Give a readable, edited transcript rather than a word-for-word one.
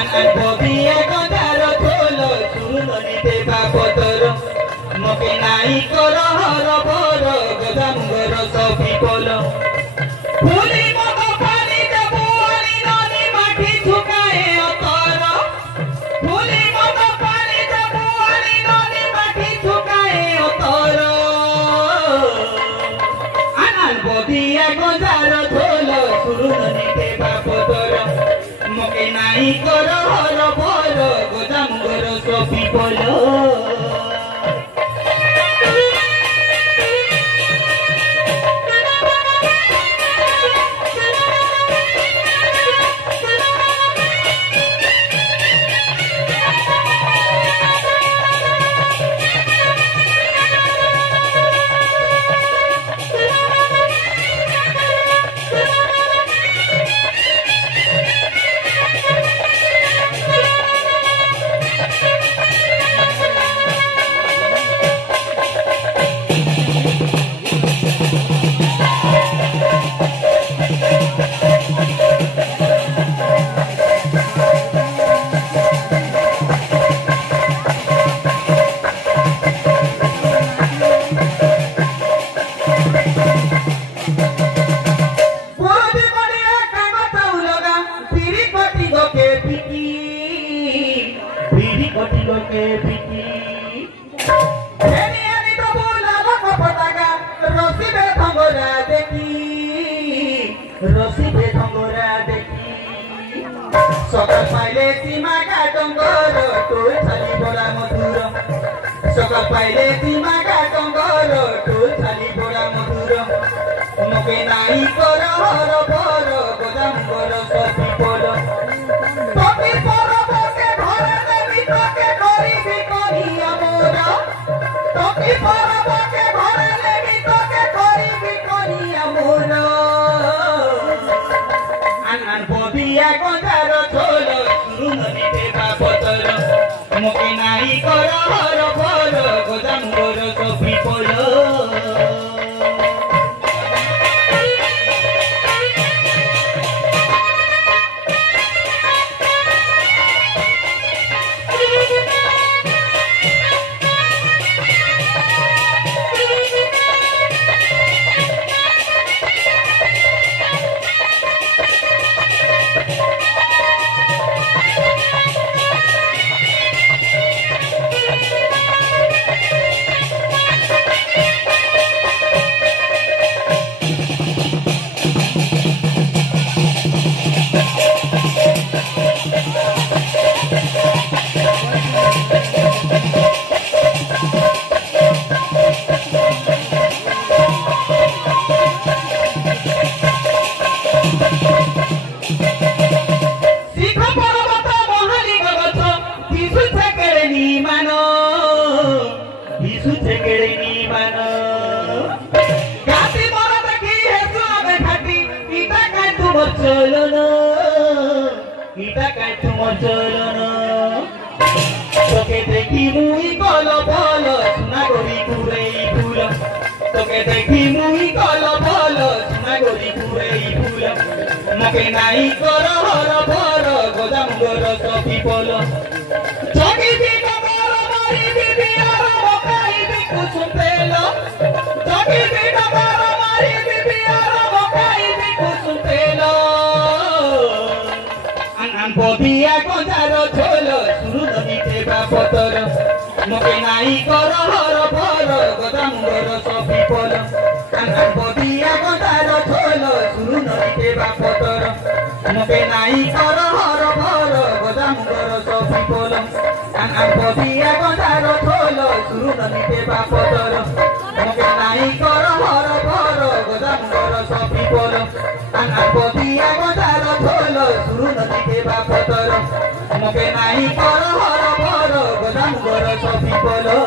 an bobia gondaro tholo surunoni deba potoro moke nai koro horo boro godam goro sofi polo phuli mogo pani debu ani noni mati thukae otoro phuli mogo pani debu ani noni mati thukae otoro an bobia gondaro tholo surunoni deba potoro moke nai koro horo boro godam goro sofi polo Sokal paile tima gatongoro tul thali bola maduro Sokal paile tima gatongoro tul thali bola maduro moke nai koro horo boro godam goro sofi polo sofi polo boke ghore debi toke koribi kori amora sofi polo boke ghore debi toke koribi kori amora an bobia gondaro tholo surunoni deba potoro moke nai koro horo boro godam goro sofi polo Toke dekhi mui kolo bolo suna gori kurei pula Toke dekhi mui kolo bolo suna gori kurei pula moke nai koro horo boro godam goro sofi polo Jogi bina boro mari bibi aro mokai biku sumpelo Jogi bina boro mari bibi aro mokai biku sumpelo An bobia gondaro tholo surunoni deba potoro moke nai koro horo boro godam goro sofi polo an bobia gondaro tholo surunoni deba potoro moke nai koro horo boro godam goro sofi polo an bobia gondaro tholo surunoni deba potoro moke nai koro horo boro godam goro sofi polo an bobia gondaro tholo surunoni deba potoro moke nai koro horo boro godam goro sofi polo